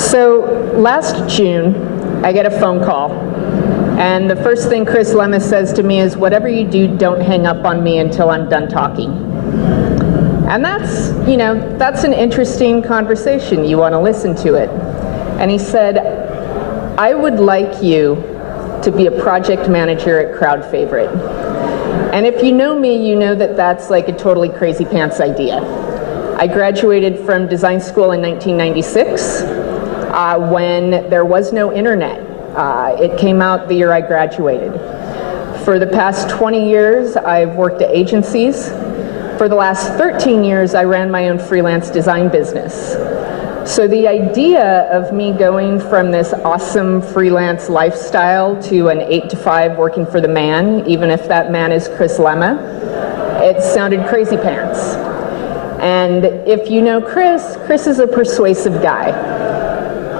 So last June, I get a phone call, and the first thing Chris Lemus says to me is, whatever you do, don't hang up on me until I'm done talking. And that's an interesting conversation. You want to listen to it. And he said, I would like you to be a project manager at Crowd Favorite. And if you know me, you know that that's like a totally crazy pants idea. I graduated from design school in 1996 when there was no internet. It came out the year I graduated. For the past 20 years, I've worked at agencies. For the last 13 years, I ran my own freelance design business. So the idea of me going from this awesome freelance lifestyle to an 8-to-5 working for the man, even if that man is Chris Lema, it sounded crazy pants. And if you know Chris is a persuasive guy.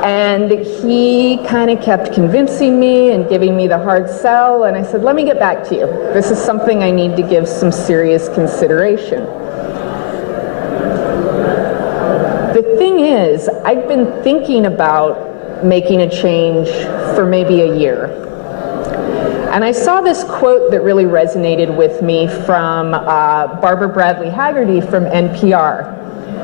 And he kind of kept convincing me and giving me the hard sell, and I said, let me get back to you. This is something I need to give some serious consideration. The thing is, I've been thinking about making a change for maybe a year. And I saw this quote that really resonated with me from Barbara Bradley Haggerty from NPR.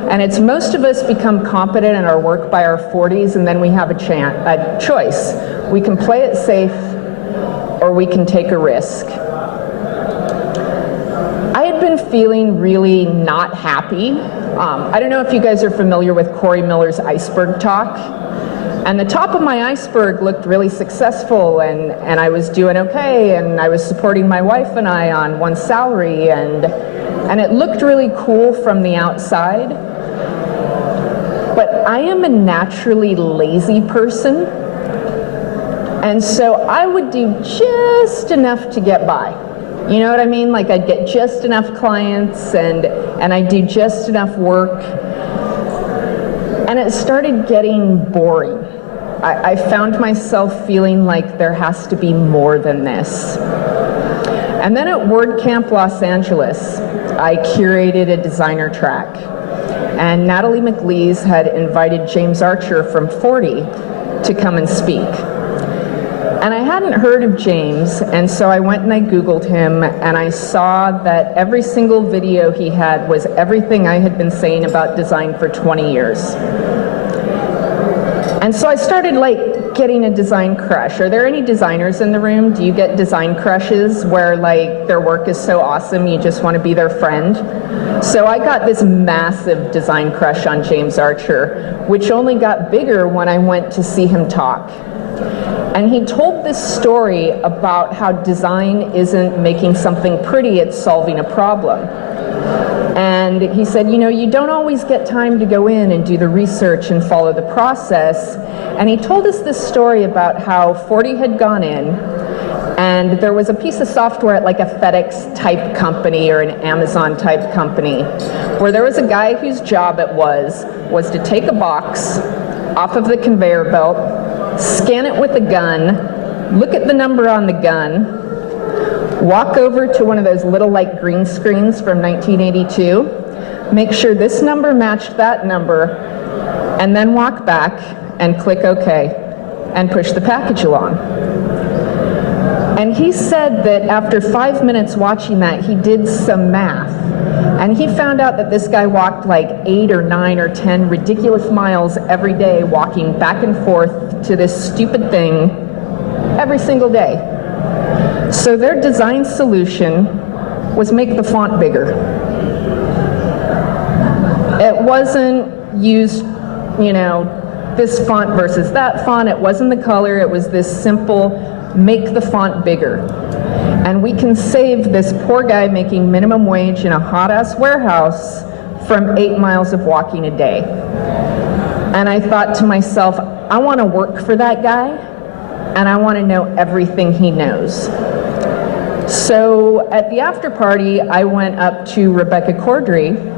And it's, most of us become competent in our work by our 40s, and then we have a choice. We can play it safe, or we can take a risk. I had been feeling really not happy. I don't know if you guys are familiar with Corey Miller's iceberg talk. And the top of my iceberg looked really successful, and I was doing okay, and I was supporting my wife and I on one salary, and it looked really cool from the outside. But I am a naturally lazy person, and so I would do just enough to get by. You know what I mean? Like, I'd get just enough clients, and I'd do just enough work. And it started getting boring. I found myself feeling like there has to be more than this. And then at WordCamp Los Angeles, I curated a designer track. And Natalie McLeese had invited James Archer from 40 to come and speak. And I hadn't heard of James, and so I went and I Googled him, and I saw that every single video he had was everything I had been saying about design for 20 years. And so I started like getting a design crush. Are there any designers in the room? Do you get design crushes where like their work is so awesome you just want to be their friend? So I got this massive design crush on James Archer, which only got bigger when I went to see him talk. And he told this story about how design isn't making something pretty, it's solving a problem. And he said, you know, you don't always get time to go in and do the research and follow the process. And he told us this story about how 40 had gone in, and there was a piece of software at like a FedEx type company or an Amazon type company, where there was a guy whose job it was to take a box off of the conveyor belt, scan it with a gun, look at the number on the gun, walk over to one of those little like green screens from 1982, make sure this number matched that number, and then walk back and click OK and push the package along. And he said that after 5 minutes watching that, he did some math. And he found out that this guy walked like 8 or 9 or 10 ridiculous miles every day, walking back and forth to this stupid thing every single day. So their design solution was make the font bigger. It wasn't use, you know, this font versus that font. It wasn't the color. It was this simple, make the font bigger. And we can save this poor guy making minimum wage in a hot-ass warehouse from 8 miles of walking a day. And I thought to myself, I want to work for that guy, and I want to know everything he knows. So at the after party, I went up to Rebecca Cordry,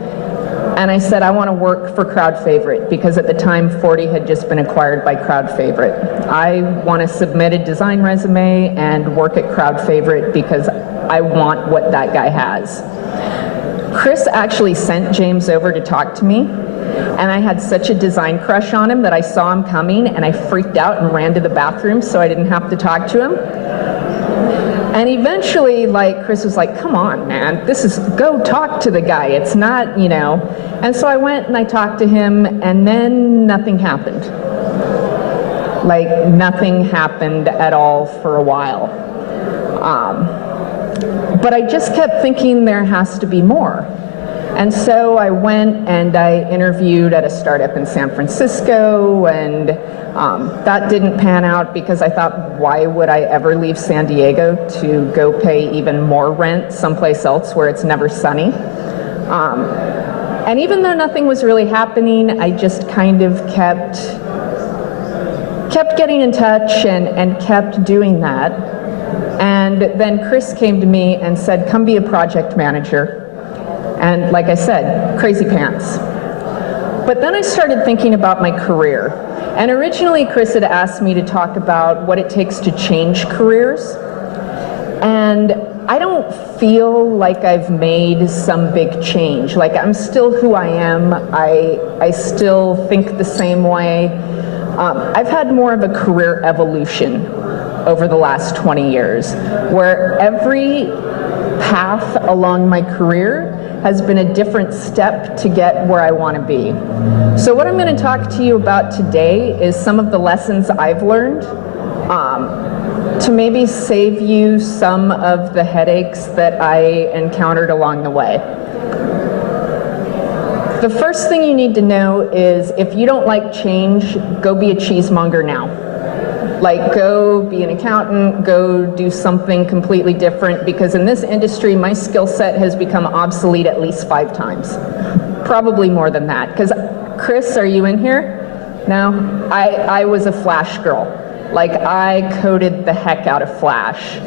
and I said, I want to work for Crowd Favorite, because at the time 40 had just been acquired by Crowd Favorite. I want to submit a design resume and work at Crowd Favorite because I want what that guy has. Chris actually sent James over to talk to me, And I had such a design crush on him that I saw him coming and I freaked out and ran to the bathroom so I didn't have to talk to him. And eventually, like, Chris was like, come on, man, go talk to the guy. It's not, you know. And so I went and I talked to him, and then nothing happened. Like, nothing happened at all for a while. But I just kept thinking there has to be more. And so I went and I interviewed at a startup in San Francisco, and that didn't pan out because I thought, why would I ever leave San Diego to go pay even more rent someplace else where it's never sunny? And even though nothing was really happening, I just kind of kept getting in touch and kept doing that. And then Chris came to me and said, come be a project manager. And like I said, crazy pants. But then I started thinking about my career. And originally Chris had asked me to talk about what it takes to change careers. And I don't feel like I've made some big change. Like, I'm still who I am. I still think the same way. I've had more of a career evolution over the last 20 years, where every path along my career has been a different step to get where I want to be. So what I'm going to talk to you about today is some of the lessons I've learned to maybe save you some of the headaches that I encountered along the way. The first thing you need to know is if you don't like change, go be a cheesemonger now. Like, go be an accountant, go do something completely different, because in this industry, my skill set has become obsolete at least 5 times. Probably more than that. Because, Chris, are you in here? No? I was a Flash girl. Like, I coded the heck out of Flash.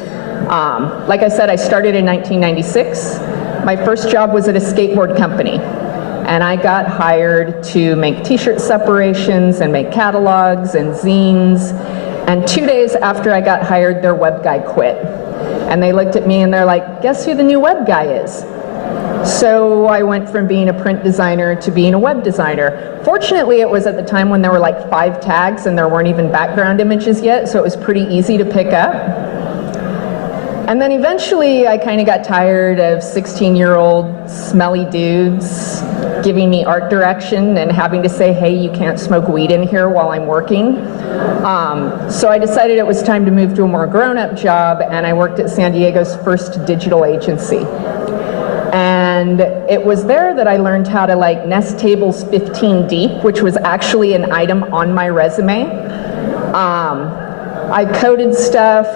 Like I said, I started in 1996. My first job was at a skateboard company. And I got hired to make t-shirt separations and make catalogs and zines. And 2 days after I got hired, their web guy quit. And they looked at me and they're like, guess who the new web guy is? So I went from being a print designer to being a web designer. Fortunately, it was at the time when there were like 5 tags and there weren't even background images yet, so it was pretty easy to pick up. And then eventually I kind of got tired of 16-year-old smelly dudes giving me art direction and having to say, hey, you can't smoke weed in here while I'm working. So I decided it was time to move to a more grown-up job, and I worked at San Diego's first digital agency. And it was there that I learned how to like nest tables 15 deep, which was actually an item on my resume. I coded stuff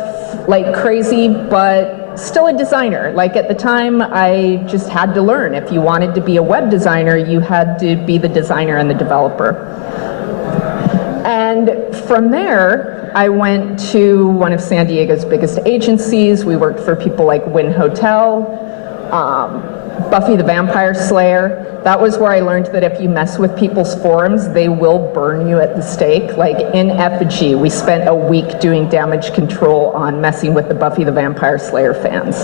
like crazy, but still a designer. Like, at the time, I just had to learn. If you wanted to be a web designer, you had to be the designer and the developer. And from there, I went to one of San Diego's biggest agencies. We worked for people like Wynn Hotel, Buffy the Vampire Slayer. That was where I learned that if you mess with people's forums, they will burn you at the stake. Like, in Effigy, we spent a week doing damage control on messing with the Buffy the Vampire Slayer fans.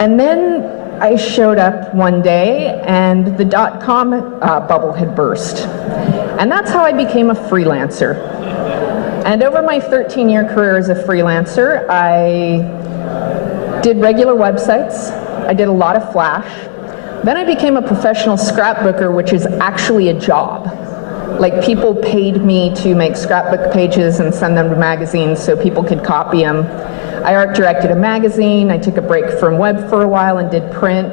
And then I showed up one day and the .com bubble had burst. And that's how I became a freelancer. And over my 13-year career as a freelancer, I did regular websites. I did a lot of Flash. Then I became a professional scrapbooker, which is actually a job. Like, people paid me to make scrapbook pages and send them to magazines so people could copy them. I art directed a magazine. I took a break from web for a while and did print.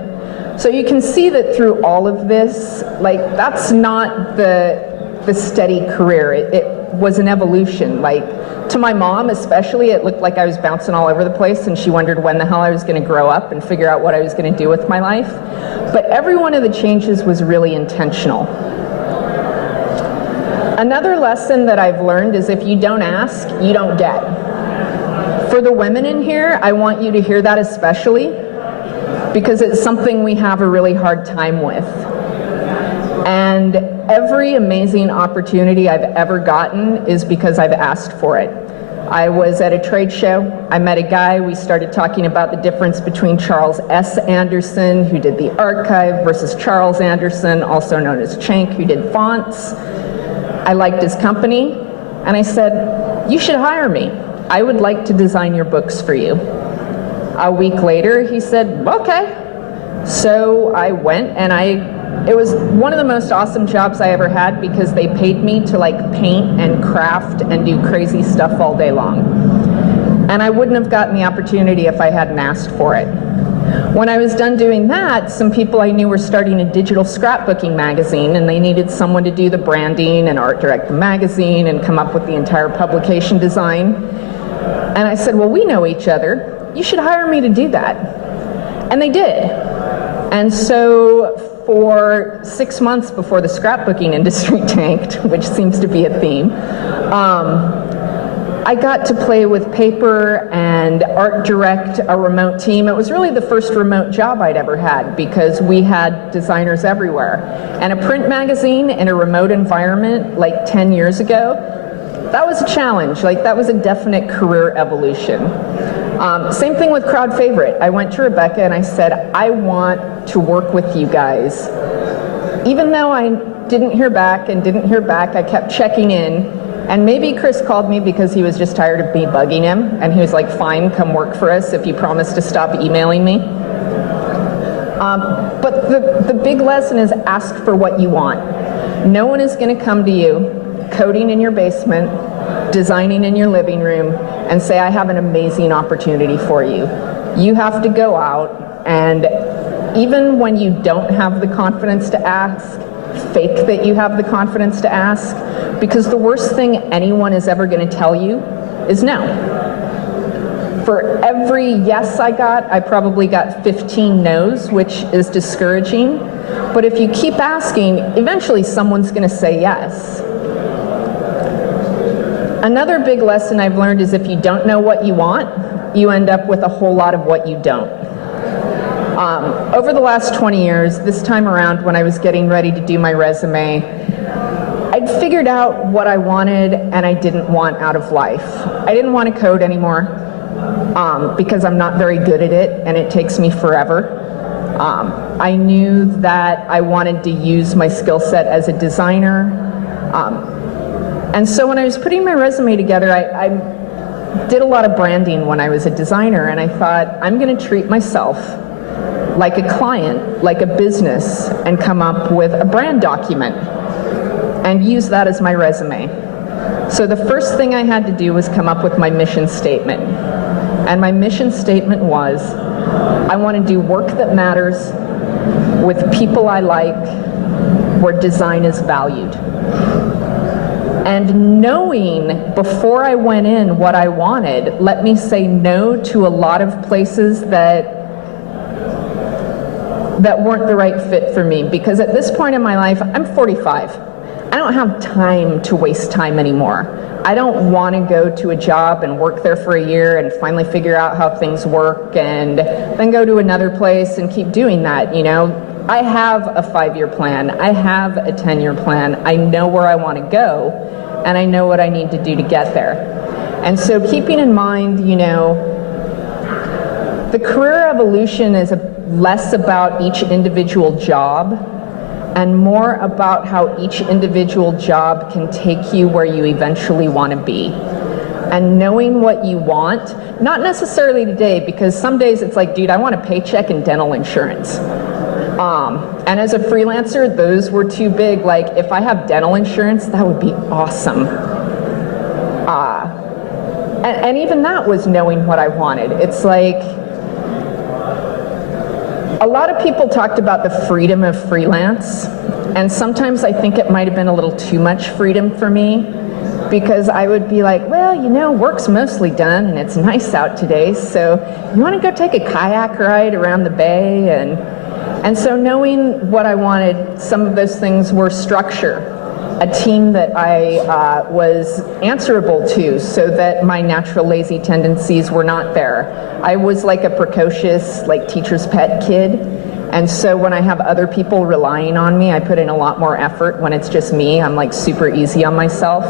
So you can see that through all of this, like, that's not the steady career. It was an evolution. Like, to my mom especially, it looked like I was bouncing all over the place, and she wondered when the hell I was going to grow up and figure out what I was going to do with my life. But every one of the changes was really intentional. Another lesson that I've learned is if you don't ask, you don't get. For the women in here, I want you to hear that especially, because it's something we have a really hard time with. And every amazing opportunity I've ever gotten is because I've asked for it. I was at a trade show. I met a guy. We started talking about the difference between Charles S. Anderson, who did the archive, versus Charles Anderson, also known as Schenck, who did fonts. I liked his company, and I said, you should hire me. I would like to design your books for you. A week later, he said, okay. So I went, and it was one of the most awesome jobs I ever had because they paid me to like paint and craft and do crazy stuff all day long. And I wouldn't have gotten the opportunity if I hadn't asked for it. When I was done doing that, some people I knew were starting a digital scrapbooking magazine, and they needed someone to do the branding and art direct the magazine and come up with the entire publication design. And I said, well, we know each other. You should hire me to do that. And they did. And so for 6 months before the scrapbooking industry tanked, which seems to be a theme, I got to play with paper and art direct a remote team. It was really the first remote job I'd ever had because we had designers everywhere. And a print magazine in a remote environment like 10 years ago, that was a challenge. Like, that was a definite career evolution. Same thing with Crowd Favorite. I went to Rebecca and I said, I want to work with you guys. Even though I didn't hear back, I kept checking in. And maybe Chris called me because he was just tired of me bugging him. And he was like, fine, come work for us if you promise to stop emailing me. But the big lesson is ask for what you want. No one is going to come to you coding in your basement, designing in your living room, and say, I have an amazing opportunity for you. You have to go out, and even when you don't have the confidence to ask, fake that you have the confidence to ask, because the worst thing anyone is ever going to tell you is no. For every yes I got, I probably got 15 no's, which is discouraging. But if you keep asking, eventually someone's going to say yes. Another big lesson I've learned is if you don't know what you want, you end up with a whole lot of what you don't. Over the last 20 years, this time around when I was getting ready to do my resume, I'd figured out what I wanted and I didn't want out of life. I didn't want to code anymore because I'm not very good at it and it takes me forever. I knew that I wanted to use my skill set as a designer. And so when I was putting my resume together, I did a lot of branding when I was a designer, and I thought, I'm going to treat myself like a client, like a business, and come up with a brand document and use that as my resume. So the first thing I had to do was come up with my mission statement. And my mission statement was, I want to do work that matters with people I like, where design is valued. And knowing before I went in what I wanted let me say no to a lot of places that weren't the right fit for me. Because at this point in my life, I'm 45. I don't have time to waste time anymore. I don't want to go to a job and work there for a year and finally figure out how things work and then go to another place and keep doing that, you know. I have a 5-year plan. I have a 10-year plan. I know where I want to go, and I know what I need to do to get there. And so keeping in mind, you know, the career evolution is less about each individual job and more about how each individual job can take you where you eventually want to be. And knowing what you want, not necessarily today, because some days it's like, dude, I want a paycheck and dental insurance. And as a freelancer, those were too big. Like, if I have dental insurance, that would be awesome. And even that was knowing what I wanted. It's like, a lot of people talked about the freedom of freelance, and sometimes I think it might have been a little too much freedom for me, because I would be like, well, you know, work's mostly done and it's nice out today, so you want to go take a kayak ride around the bay? And so knowing what I wanted, some of those things were structure, a team that I was answerable to so that my natural lazy tendencies were not there. I was like a precocious, like teacher's pet kid. And so when I have other people relying on me, I put in a lot more effort. When it's just me, I'm like super easy on myself.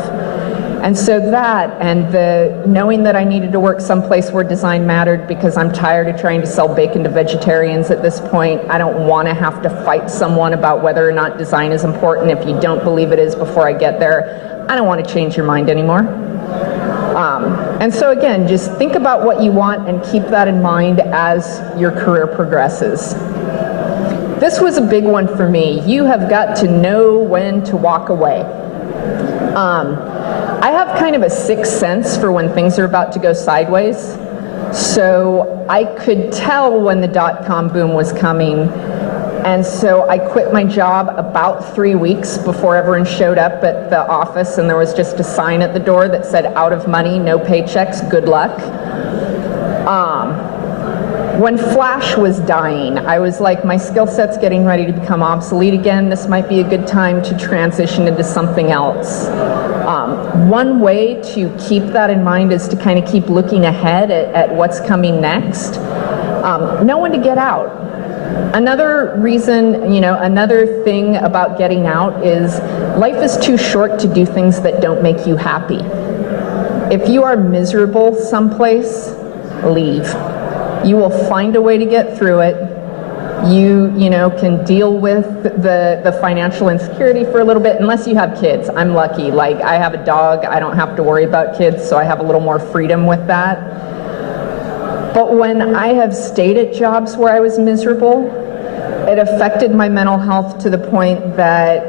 And so that, and the knowing that I needed to work someplace where design mattered, because I'm tired of trying to sell bacon to vegetarians at this point. I don't want to have to fight someone about whether or not design is important if you don't believe it is before I get there. I don't want to change your mind anymore. And so again, just think about what you want and keep that in mind as your career progresses. This was a big one for me. You have got to know when to walk away. I have kind of a sixth sense for when things are about to go sideways. So I could tell when the dot-com boom was coming. And so I quit my job about 3 weeks before everyone showed up at the office, and there was just a sign at the door that said, out of money, no paychecks, good luck. When Flash was dying, I was like, my skill set's getting ready to become obsolete again. This might be a good time to transition into something else. One way to keep that in mind is to kind of keep looking ahead at what's coming next. Know when to get out. Another reason, another thing about getting out is life is too short to do things that don't make you happy. If you are miserable someplace, leave. You will find a way to get through it. You can deal with the financial insecurity for a little bit, unless you have kids. I'm lucky. Like, I have a dog. I don't have to worry about kids, so I have a little more freedom with that. But when I have stayed at jobs where I was miserable, it affected my mental health to the point that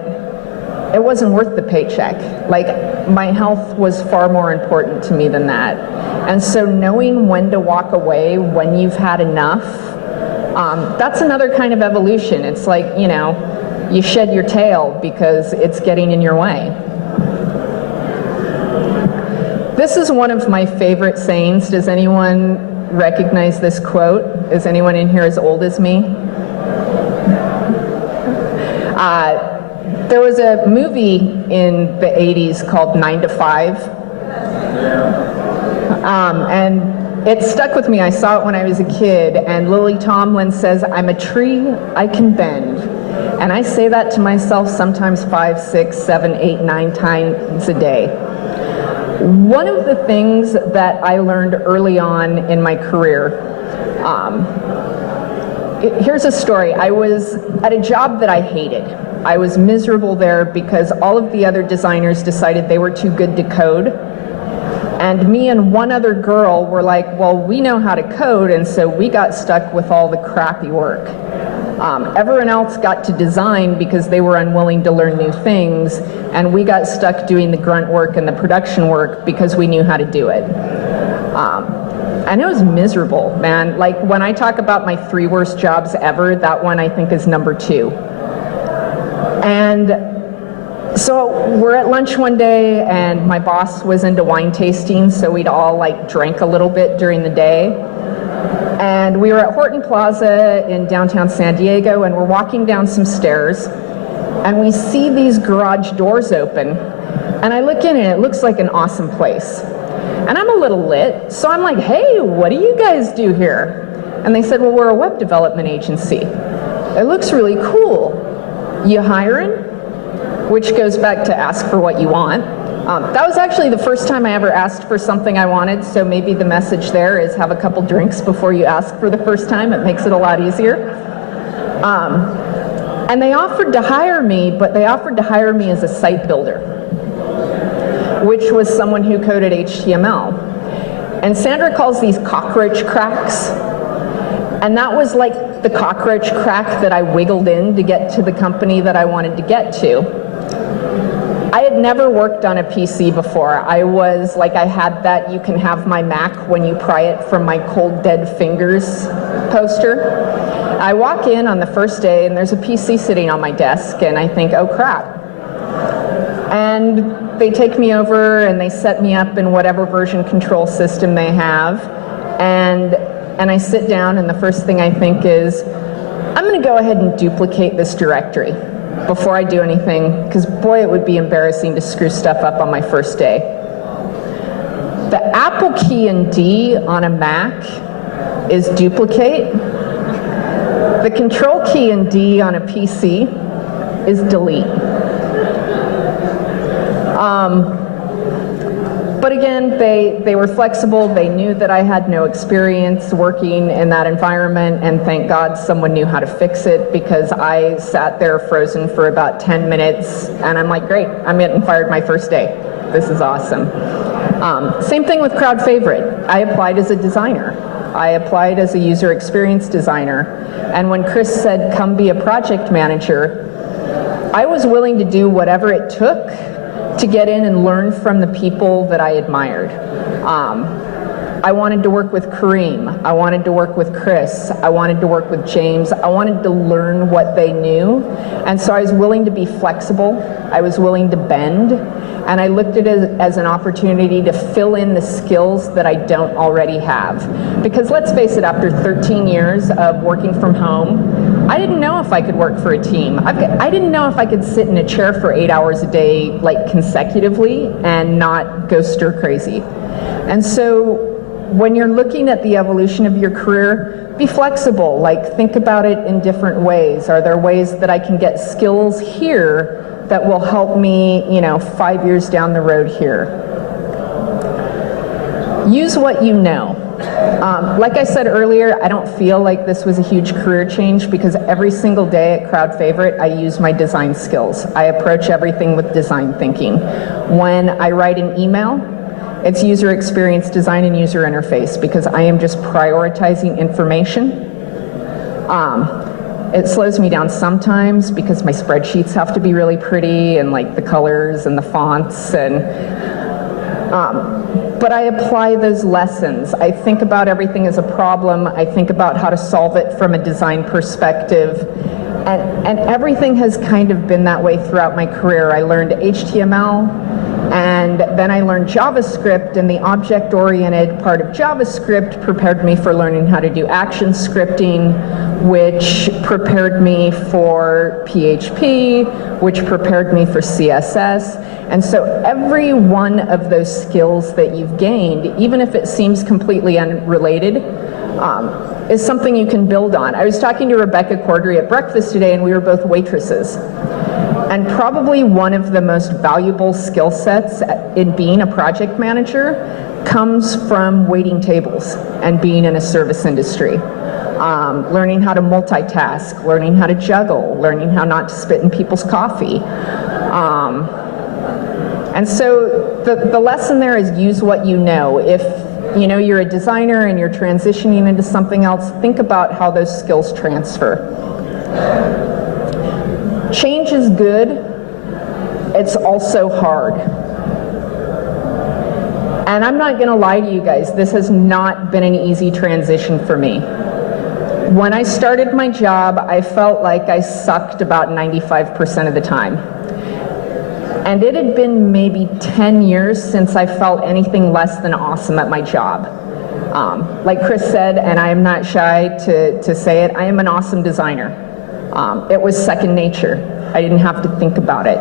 it wasn't worth the paycheck. Like, my health was far more important to me than that. And so knowing when to walk away when you've had enough, that's another kind of evolution. It's like, you shed your tail because it's getting in your way. This is one of my favorite sayings. Does anyone recognize this quote? Is anyone in here as old as me? There was a movie in the 80s called 9 to 5. And it stuck with me. I saw it when I was a kid, and Lily Tomlin says, I'm a tree I can bend. And I say that to myself sometimes 5, 6, 7, 8, 9 times a day. One of the things that I learned early on in my career, here's a story. I was at a job that I hated. I was miserable there because all of the other designers decided they were too good to code. And me and one other girl were like, well, we know how to code, and so we got stuck with all the crappy work. Everyone else got to design because they were unwilling to learn new things, and we got stuck doing the grunt work and the production work because we knew how to do it. And it was miserable, man. Like, when I talk about my 3 worst jobs ever, that one I think is number 2. And so we're at lunch one day, and my boss was into wine tasting, so we'd all drank a little bit during the day. And we were at Horton Plaza in downtown San Diego, and we're walking down some stairs, and we see these garage doors open, and I look in, and it looks like an awesome place. And I'm a little lit, so I'm like, hey, what do you guys do here? And they said, well, we're a web development agency. It looks really cool. You hiring? Which goes back to ask for what you want. That was actually the first time I ever asked for something I wanted, so maybe the message there is have a couple drinks before you ask for the first time. It makes it a lot easier. And they offered to hire me, but they offered to hire me as a site builder, which was someone who coded HTML. And Sandra calls these cockroach cracks. And that was like the cockroach crack that I wiggled in to get to the company that I wanted to get to. I had never worked on a PC before. I was like, I had that you can have my Mac when you pry it from my cold dead fingers poster. I walk in on the first day, and there's a PC sitting on my desk, and I think, oh crap. And they take me over and they set me up in whatever version control system they have. And I sit down, and the first thing I think is, I'm going to go ahead and duplicate this directory before I do anything, because boy, it would be embarrassing to screw stuff up on my first day. The Apple key in D on a Mac is duplicate. The control key in D on a PC is delete. But again, they were flexible. They knew that I had no experience working in that environment, and thank God someone knew how to fix it, because I sat there frozen for about 10 minutes, and I'm like, great, I'm getting fired my first day. This is awesome. Same thing with Crowd Favorite. I applied as a designer. I applied as a user experience designer, and when Chris said, come be a project manager, I was willing to do whatever it took to get in and learn from the people that I admired. I wanted to work with Kareem. I wanted to work with Chris. I wanted to work with James. I wanted to learn what they knew. And so I was willing to be flexible. I was willing to bend. And I looked at it as an opportunity to fill in the skills that I don't already have. Because let's face it, after 13 years of working from home, I didn't know if I could work for a team. I didn't know if I could sit in a chair for 8 hours a day, like consecutively, and not go stir crazy. And so when you're looking at the evolution of your career, be flexible. Like, think about it in different ways. Are there ways that I can get skills here that will help me, 5 years down the road here? Use what you know. Like I said earlier, I don't feel like this was a huge career change, because every single day at Crowd Favorite, I use my design skills. I approach everything with design thinking. When I write an email, it's user experience design and user interface, because I am just prioritizing information. It slows me down sometimes because my spreadsheets have to be really pretty, and like the colors and the fonts, and but I apply those lessons. I think about everything as a problem. I think about how to solve it from a design perspective. And everything has kind of been that way throughout my career. I learned HTML, and then I learned JavaScript, and the object-oriented part of JavaScript prepared me for learning how to do action scripting, which prepared me for PHP, which prepared me for CSS. And so every one of those skills that you've gained, even if it seems completely unrelated, is something you can build on. I was talking to Rebecca Cordry at breakfast today, and we were both waitresses. And probably one of the most valuable skill sets in being a project manager comes from waiting tables and being in a service industry. Learning how to multitask, learning how to juggle, learning how not to spit in people's coffee. And so the lesson there is use what you know. If you're a designer and you're transitioning into something else, think about how those skills transfer. Change is good. It's also hard. And I'm not going to lie to you guys, this has not been an easy transition for me. When I started my job, I felt like I sucked about 95% of the time. And it had been maybe 10 years since I felt anything less than awesome at my job. Like Chris said, and I am not shy to say it, I am an awesome designer. It was second nature. I didn't have to think about it.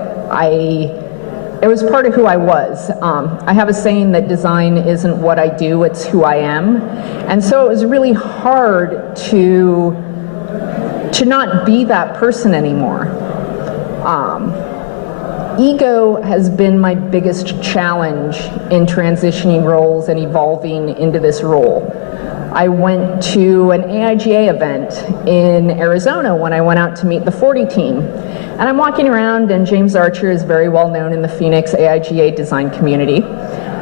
It was part of who I was. I have a saying that design isn't what I do, it's who I am. And so it was really hard to not be that person anymore. Ego has been my biggest challenge in transitioning roles and evolving into this role. I went to an AIGA event in Arizona when I went out to meet the 40 team. And I'm walking around, and James Archer is very well known in the Phoenix AIGA design community.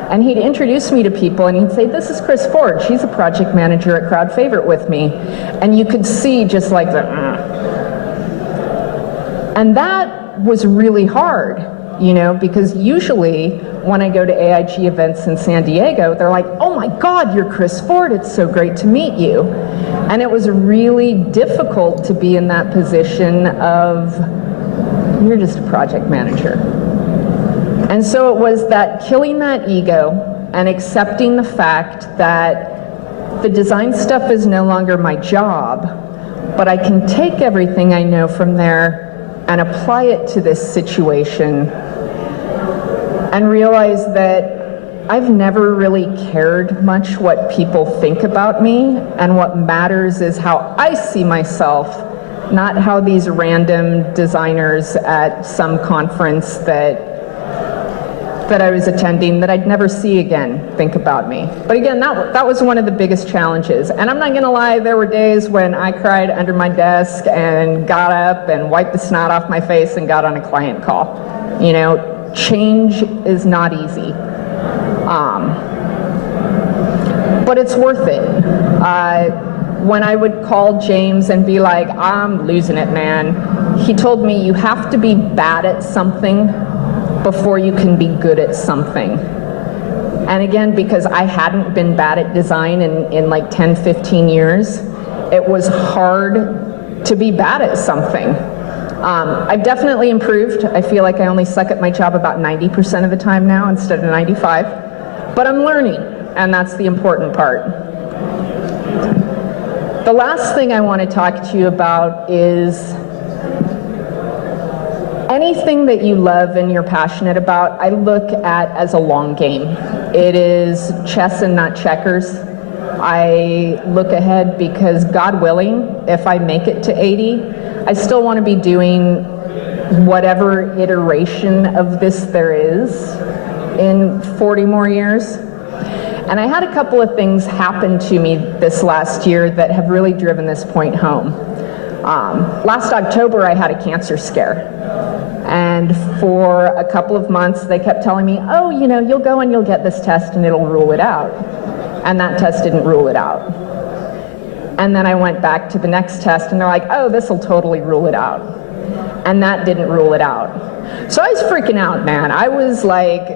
And he'd introduce me to people, and he'd say, this is Chris Ford. She's a project manager at Crowd Favorite with me. And you could see just like the, And that was really hard, because usually when I go to AIG events in San Diego, they're like, oh my God, you're Chris Ford, it's so great to meet you. And it was really difficult to be in that position of, you're just a project manager. And so it was that killing that ego and accepting the fact that the design stuff is no longer my job, but I can take everything I know from there and apply it to this situation and realize that I've never really cared much what people think about me, and what matters is how I see myself, not how these random designers at some conference that that I was attending that I'd never see again think about me. But again, that was one of the biggest challenges. And I'm not gonna lie, there were days when I cried under my desk and got up and wiped the snot off my face and got on a client call. You know, change is not easy. But it's worth it. When I would call James and be like, I'm losing it, man, he told me you have to be bad at something before you can be good at something. And again, because I hadn't been bad at design in like 10, 15 years, it was hard to be bad at something. I've definitely improved. I feel like I only suck at my job about 90% of the time now instead of 95, but I'm learning, and that's the important part. The last thing I want to talk to you about is anything that you love and you're passionate about, I look at as a long game. It is chess and not checkers. I look ahead because, God willing, if I make it to 80, I still want to be doing whatever iteration of this there is in 40 more years. And I had a couple of things happen to me this last year that have really driven this point home. Last October, I had a cancer scare. And for a couple of months, they kept telling me, oh, you know, you'll go and you'll get this test and it'll rule it out. And that test didn't rule it out. And then I went back to the next test and they're like, oh, this will totally rule it out. And that didn't rule it out. So I was freaking out, man. I was like,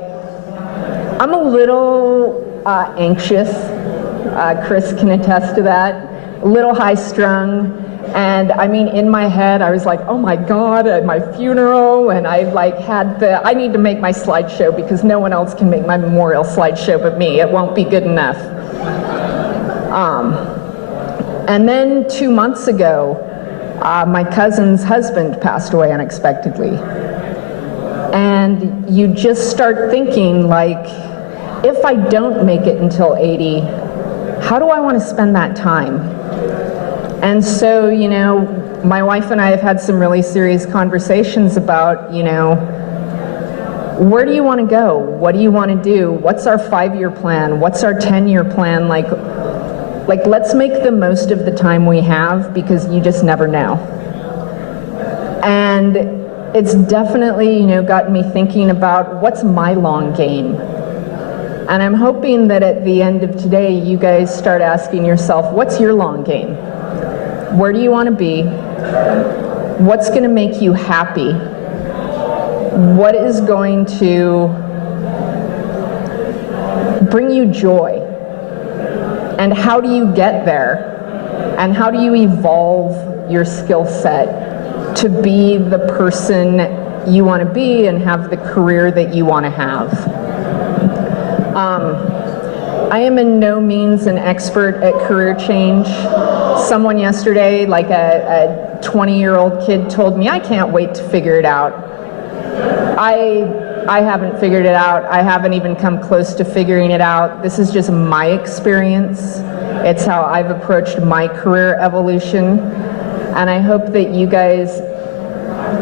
I'm a little anxious. Chris can attest to that. A little high strung. And I mean, in my head, I was like, oh my God, at my funeral, and I like I need to make my slideshow because no one else can make my memorial slideshow but me. It won't be good enough. And then 2 months ago, my cousin's husband passed away unexpectedly. And you just start thinking like, if I don't make it until 80, how do I want to spend that time? And so, you know, my wife and I have had some really serious conversations about, you know, where do you want to go? What do you want to do? What's our 5-year plan? What's our 10-year plan? Like, let's make the most of the time we have because you just never know. And it's definitely, you know, gotten me thinking about what's my long game. And I'm hoping that at the end of today, you guys start asking yourself, what's your long game? Where do you want to be? What's going to make you happy? What is going to bring you joy? And how do you get there? And how do you evolve your skill set to be the person you want to be and have the career that you want to have? I am in no means an expert at career change. Someone yesterday, like a 20-year-old kid, told me, I can't wait to figure it out. I haven't figured it out. I haven't even come close to figuring it out. This is just my experience. It's how I've approached my career evolution. And I hope that you guys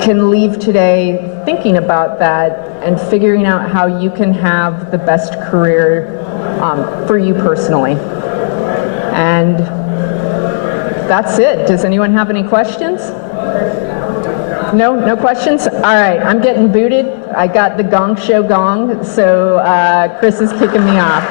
can leave today thinking about that and figuring out how you can have the best career for you personally. And that's it. Does anyone have any questions? No? No questions? All right, I'm getting booted. I got the gong show gong, so Chris is kicking me off.